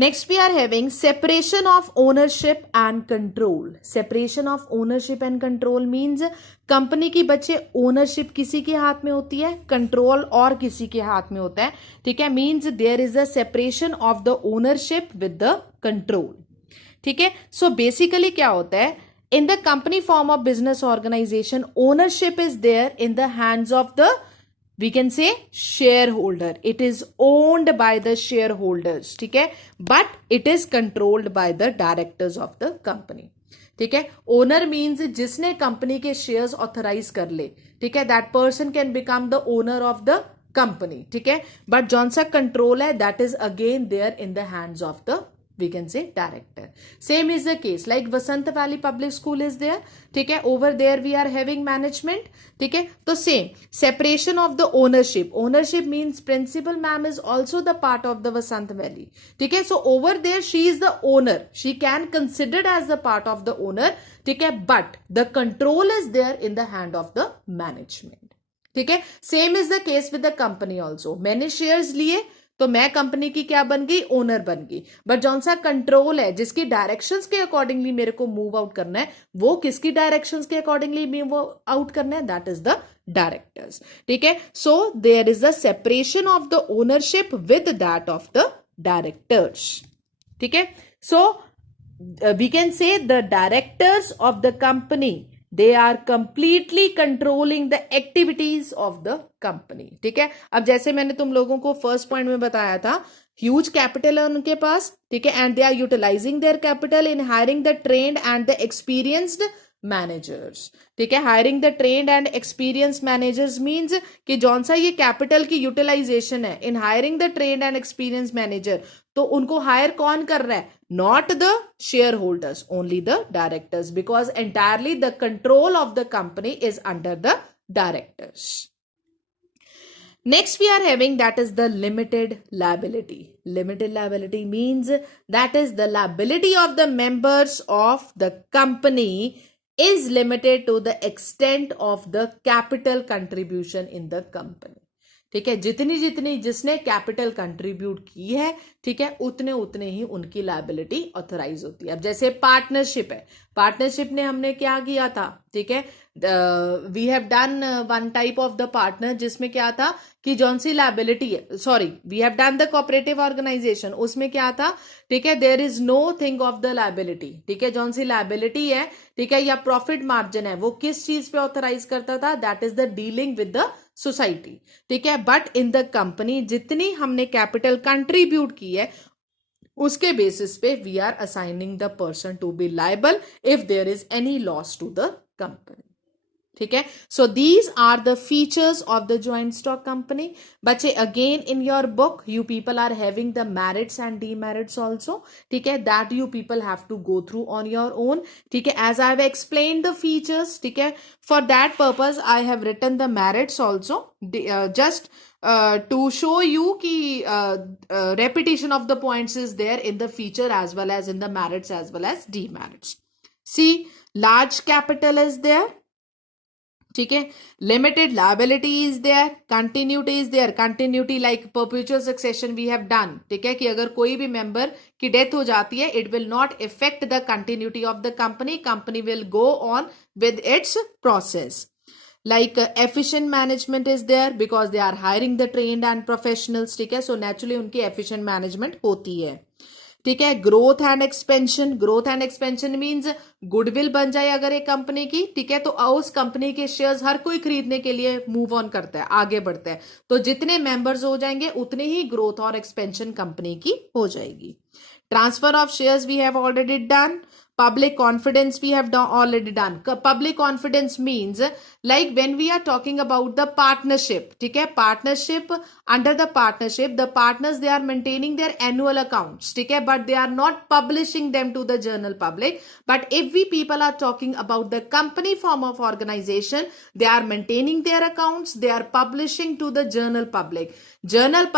Next, we are having separation of ownership and control. Separation of ownership and control means company की बच्चे ownership किसी के हाथ में होती है, कंट्रोल और किसी के हाथ में होता है. ठीक है, means there is a separation of the ownership with the control. ठीक है, सो बेसिकली क्या होता है, in the company form of business organization ownership is there in the hands of the, we can say, shareholder. It is owned by the shareholders. ठीक है, but it is controlled by the directors of the company. ठीक है, owner means जिसने company के shares authorize कर ले. ठीक है, that person can become the owner of the company. ठीक है, बट जौन सा कंट्रोल है that is again there in the hands of the, we can say, director. Same is the case like Vasant Valley Public School is there. ठीक है, over there we are having management. ठीक है, तो same separation of the ownership. Ownership means principal ma'am is also the part of the Vasant Valley. ठीक है, so over there she is the owner. She can considered as the part of the owner. ठीक है, but the control is there in the hand of the management. ठीक है, same is the case with the company also. मैंने shares लिए तो मैं company की क्या बन गई, ओनर बन गई. बट जौन सा कंट्रोल है, जिसकी डायरेक्शंस के अकॉर्डिंगली मेरे को मूव आउट करना है, वो किसकी डायरेक्शंस के अकॉर्डिंगली मूव आउट करना है, दैट इज द डायरेक्टर्स. ठीक है, so there is the separation of the ownership with that of the directors. ठीक है, so we can say the directors of the company, they are completely controlling the activities of the company. ठीक है, अब जैसे मैंने तुम लोगों को फर्स्ट पॉइंट में बताया था, ह्यूज कैपिटल है उनके पास. ठीक है, and they are utilizing their capital in hiring the trained and the experienced managers. ठीक है, hiring the trained and experience managers means कि जौन सा ये कैपिटल की यूटिलाइजेशन है, in hiring the trained and experience manager, तो उनको हायर कौन कर रहा है, not the shareholders, only the directors, because entirely the control of the company is under the directors. Next we are having that is the limited liability. Limited liability means that is the liability of the members of the company is limited to the extent of the capital contribution in the company. ठीक है, जितनी जितनी जिसने capital contribute की है, ठीक है, उतने उतने ही उनकी लायबिलिटी ऑथराइज होती है. अब जैसे पार्टनरशिप है, पार्टनरशिप ने हमने क्या किया था, ठीक है, we have done one type of the partner जिसमें क्या था कि जौन सी लायबिलिटी है, sorry, we have done the cooperative organization, उसमें क्या था, ठीक है, there is no thing of the liability. ठीक है, जौन सी लायबिलिटी है, ठीक है, या प्रॉफिट मार्जिन है, वो किस चीज पे ऑथराइज करता था, that is the dealing with the society. ठीक है, बट इन द कंपनी जितनी हमने कैपिटल कंट्रीब्यूट की है उसके बेसिस पे we are assigning the person to be liable if there is any loss to the company. ठीक है, so these are the features of the joint stock company. बच्चे again in your book you people are having the merits and demerits also. ठीक है, that you people have to go through on your own. ठीक है, as I have explained the features. ठीक है, for that purpose I have written the merits also, just to show you ki repetition of the points is there in the feature as well as in the merits as well as demerits. See, large capital is there. ठीक है, limited liability is there, continuity is there. Continuity like perpetual succession we have done. ठीक है, कि अगर कोई भी member की death हो जाती है, it will not effect the continuity of the company. Company will go on with its process. Like efficient management is there because they are hiring the trained and professionals. ठीक है, so naturally उनकी efficient management होती है. ठीक है, growth and expansion. Growth and expansion means goodwill बन जाए अगर एक कंपनी की, ठीक है, तो उस कंपनी के शेयर्स हर कोई खरीदने के लिए मूव ऑन करता है, आगे बढ़ता है. तो जितने मेंबर्स हो जाएंगे उतने ही ग्रोथ और एक्सपेंशन कंपनी की हो जाएगी. Transfer of shares we have already done. Public confidence we have already done. Public confidence means like when we are talking about the partnership. ठीक है, partnership, under the partnership the partners they are maintaining their annual accounts. ठीक है, but they are not publishing them to the general public. But if we people are talking about the company form of organization, they are maintaining their accounts, they are publishing to the general public. General